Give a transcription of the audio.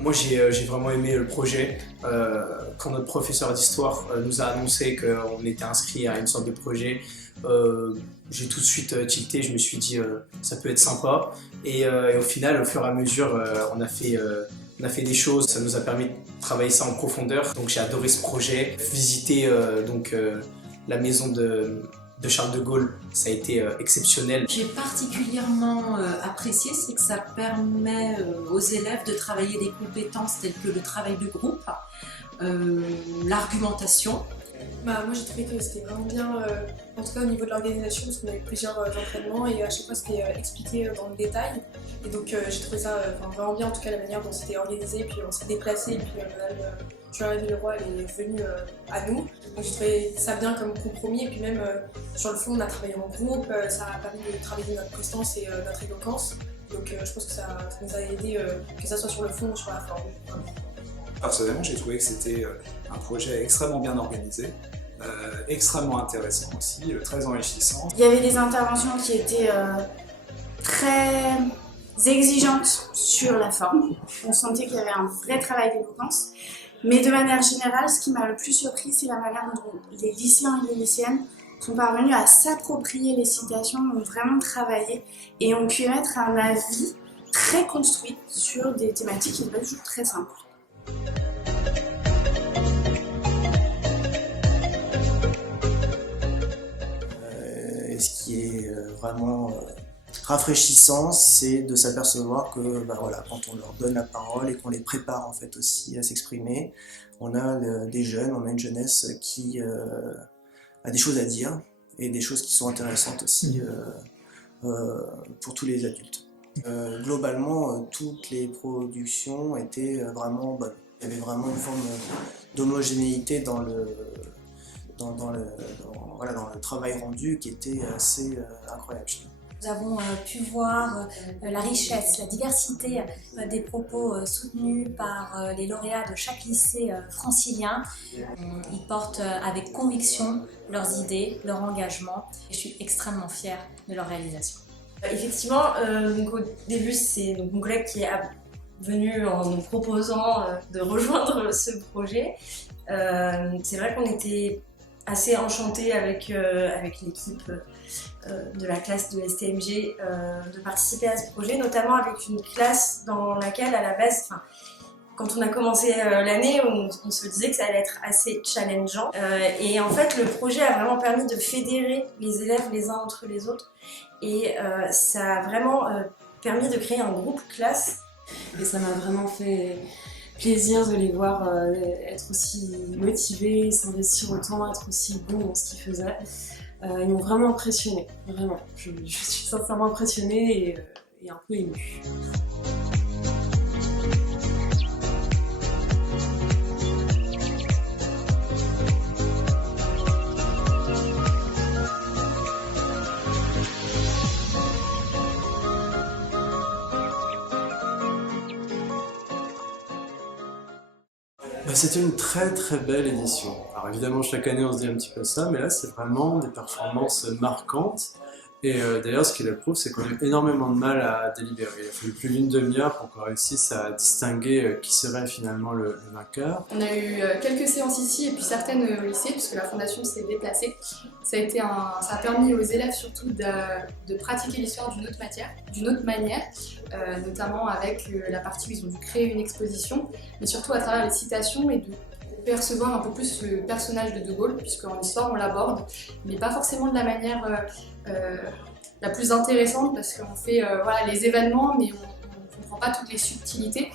Moi j'ai vraiment aimé le projet. Quand notre professeur d'histoire nous a annoncé qu'on était inscrit à une sorte de projet, j'ai tout de suite tilté, je me suis dit ça peut être sympa. Et au final, au fur et à mesure, on a fait des choses, ça nous a permis de travailler ça en profondeur. Donc j'ai adoré ce projet. Visiter la maison de Charles de Gaulle, ça a été exceptionnel. J'ai particulièrement apprécié, c'est que ça permet aux élèves de travailler des compétences telles que le travail de groupe, l'argumentation. Moi j'ai trouvé que c'était vraiment bien, en tout cas au niveau de l'organisation, parce qu'on avait plusieurs entraînements et à chaque fois c'était expliqué dans le détail. Et donc j'ai trouvé ça vraiment bien, en tout cas la manière dont c'était organisé, puis on s'est déplacé, et puis Madame Joëlle-Villeroy elle est venue à nous. Donc j'ai trouvé ça bien comme compromis, et puis même sur le fond on a travaillé en groupe, ça a permis de travailler notre prestance et notre éloquence. Donc je pense que ça nous a aidé, que ça soit sur le fond ou sur la forme. Personnellement, j'ai trouvé que c'était un projet extrêmement bien organisé, extrêmement intéressant aussi, très enrichissant. Il y avait des interventions qui étaient très exigeantes sur la forme. On sentait qu'il y avait un vrai travail d'éloquence. Mais de manière générale, ce qui m'a le plus surpris, c'est la manière dont les lycéens et les lycéennes sont parvenus à s'approprier les citations, ont vraiment travaillé et ont pu émettre un avis très construit sur des thématiques qui ne sont pas toujours très simples. Et ce qui est vraiment rafraîchissant, c'est de s'apercevoir que voilà, quand on leur donne la parole et qu'on les prépare en fait aussi à s'exprimer, on a des jeunes, on a une jeunesse qui a des choses à dire et des choses qui sont intéressantes aussi pour tous les adultes. Globalement, toutes les productions étaient vraiment bonnes. Il y avait vraiment une forme d'homogénéité dans le travail rendu qui était assez incroyable. Nous avons pu voir la richesse, la diversité des propos soutenus par les lauréats de chaque lycée francilien. Ils portent avec conviction leurs idées, leur engagement et je suis extrêmement fière de leur réalisation. Effectivement, donc au début c'est mon collègue qui est venu en nous proposant de rejoindre ce projet. C'est vrai qu'on était assez enchantés avec l'équipe de la classe de STMG de participer à ce projet, notamment avec une classe dans laquelle à la base, quand on a commencé l'année, on se disait que ça allait être assez challengeant. Et en fait, le projet a vraiment permis de fédérer les élèves les uns entre les autres. Et ça a vraiment permis de créer un groupe classe. Et ça m'a vraiment fait plaisir de les voir être aussi motivés, s'investir autant, être aussi bons dans ce qu'ils faisaient. Ils m'ont vraiment impressionnée, vraiment. Je suis sincèrement impressionnée et un peu émue. C'était une très très belle édition. Alors évidemment chaque année on se dit un petit peu ça, mais là c'est vraiment des performances marquantes. Et d'ailleurs ce qui le prouve, c'est qu'on a eu énormément de mal à délibérer. Il a fallu plus d'une demi-heure pour qu'on réussisse à distinguer qui serait finalement le vainqueur. On a eu quelques séances ici et puis certaines au lycée, puisque la fondation s'est déplacée. Ça a permis aux élèves surtout de pratiquer l'histoire d'une autre manière, notamment avec la partie où ils ont dû créer une exposition, mais surtout à travers les citations et de percevoir un peu plus le personnage de Gaulle, puisqu'en histoire on l'aborde, mais pas forcément de la manière la plus intéressante, parce qu'on fait les événements, mais on ne comprend pas toutes les subtilités.